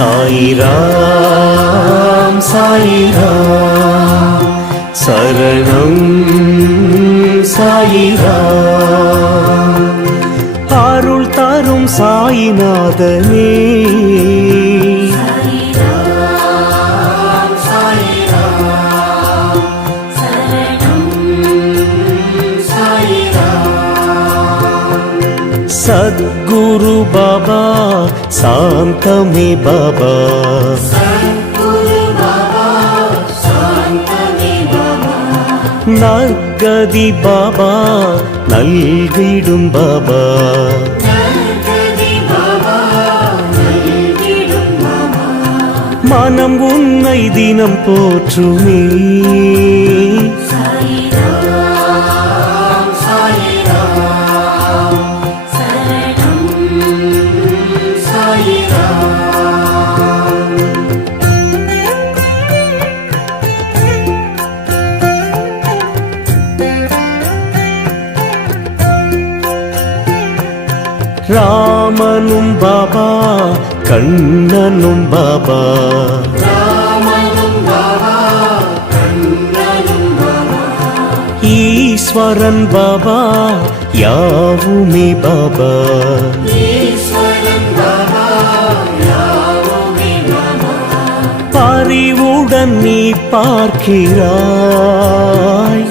சாயிராம் சாயிராம். சரணம் சாயிராம். அருள் தரும் சாயிநாதனே. சத்குரு பாபா சாந்தமே बाबा। நற்கதி பாபா நல்கிடும் பாபா மனம் உன்னை தினம் போற்றுமே ராமனும் பாபா கண்ணனும் பாபா. ஈஸ்வரன் பாபா யாவுமே பாபா. பறிவுடன் நீ பார்க்கிறாய்.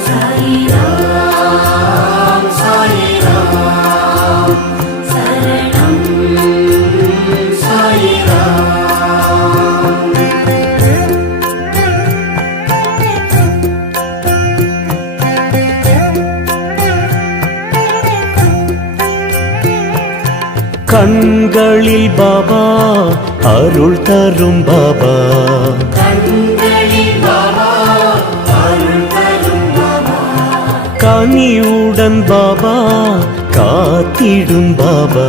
கண்களில் பாபா அருள் தரும் பாபா. கனிவுடன் பாபா காத்திடும் பாபா.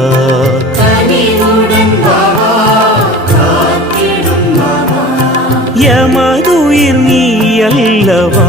எமதுயிர் நீ அல்லவா?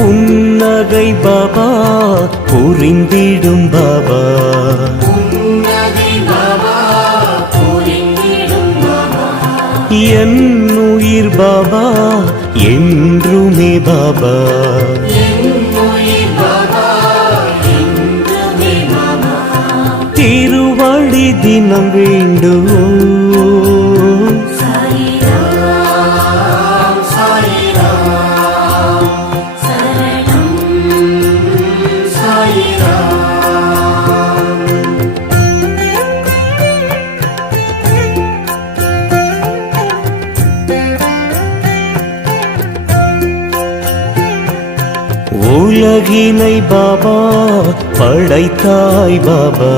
புன்னகை பாபா புரிந்திடும் பாபா. என் உயிர் பாபா என்றுமே பாபா. திருவடி தினம் வேண்டுவோ உலகினை பாபா படைத்தாய் பாபா.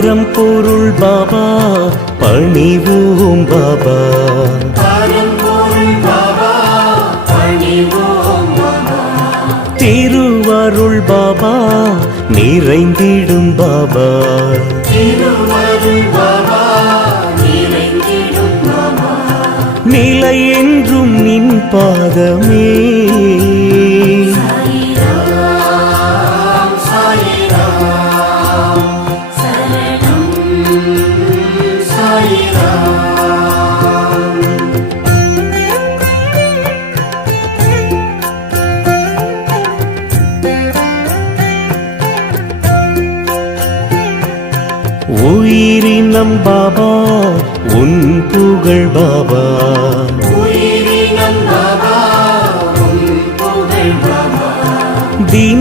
பரம்பொருள் பாபா பணிவோம் பாபா. திருவருள் பாபா நிறைந்திடும் பாபா. நிலை என்றும் நின் பாதமே.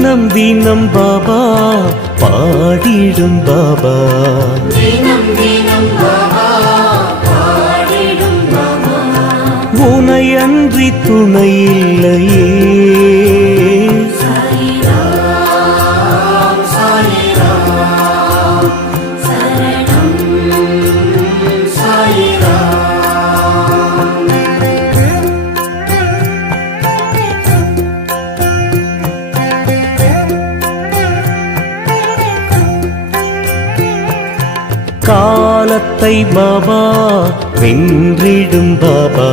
தினம் தினம் பாபா பாடிடும் பாபா. தினம் தினம் பாபா பாடிடும் பாபா. உனை அன்றி துணை இல்லையே. காலத்தை பாபா வென்றிடும் பாபா.